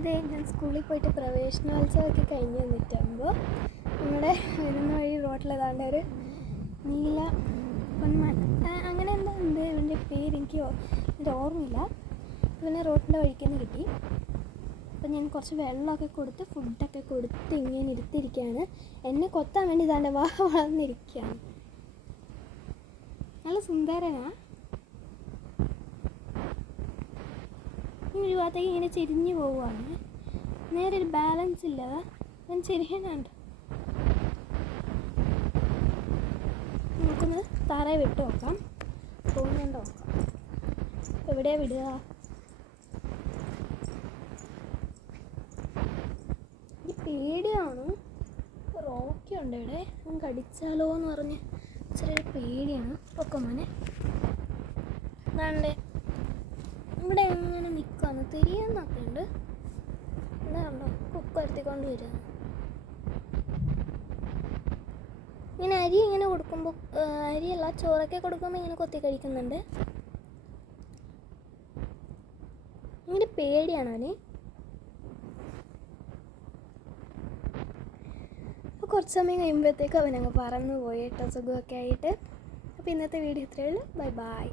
അതെ, ഞാൻ സ്കൂളിൽ പോയിട്ട് പ്രവേശനോത്സവമൊക്കെ കഴിഞ്ഞ് വന്നിട്ടാകുമ്പോൾ നമ്മുടെ വരുന്ന വഴി റോട്ടിലേതാണ്ട് ഒരു നീല പൊന്മാൻ അങ്ങനെ എന്താ ഉണ്ട് ഇവൻ്റെ പേര്, എനിക്ക് എൻ്റെ ഓർമ്മയില്ല. പിന്നെ റോഡിൻ്റെ വഴിക്ക് തന്നെ കിട്ടി. അപ്പം ഞാൻ കുറച്ച് വെള്ളമൊക്കെ കൊടുത്ത് ഫുഡൊക്കെ കൊടുത്ത് ഇങ്ങനെ ഇരുത്തിയിരിക്കുകയാണ്. എന്നെ കൊത്താൻ വേണ്ടി ഇതാണ്ട് വളർന്നിരിക്കുകയാണ്. നല്ല സുന്ദരനാ. ഒരു ഭാഗത്തേക്ക് ഇങ്ങനെ ചെരിഞ്ഞു പോവുകയാണ്. നേരെ ഒരു ബാലൻസ് ഇല്ല, ഞാൻ ചെരിയാനുണ്ട്. നമുക്കൊന്ന് തറയെ വിട്ട് നോക്കാം, പോകുന്നുണ്ടോ നോക്കാം. എവിടെയാ വിടുക? ഈ പേടിയാണ്. റോക്കി ഉണ്ട് ഇവിടെ, ഞാൻ കടിച്ചാലോ എന്ന് പറഞ്ഞ് ചെറിയൊരു പേടിയാണ്. പൊക്കമ്മനെ അതാണ്ട് ഇവിടെ എങ്ങനെ നിൽക്കാന്ന് തിരിയാന്നൊക്കെ ഉണ്ട്. എന്താ കണ്ടോ, കൊക്ക് വരുത്തിക്കൊണ്ട് വരിക. ഇങ്ങനെ അരി ഇങ്ങനെ കൊടുക്കുമ്പോൾ, അരിയല്ല ചോറൊക്കെ കൊടുക്കുമ്പോൾ ഇങ്ങനെ കൊത്തി കഴിക്കുന്നുണ്ട്. ഇങ്ങനെ പേടിയാണ് അവന്. അപ്പോൾ കുറച്ച് സമയം കഴിയുമ്പോഴത്തേക്ക് അവനങ്ങ് പറന്നു പോയി കേട്ടോ, സുഖമൊക്കെ ആയിട്ട്. അപ്പോൾ ഇന്നത്തെ വീഡിയോ ഇത്രയേ ഉള്ളൂ. Bye bye.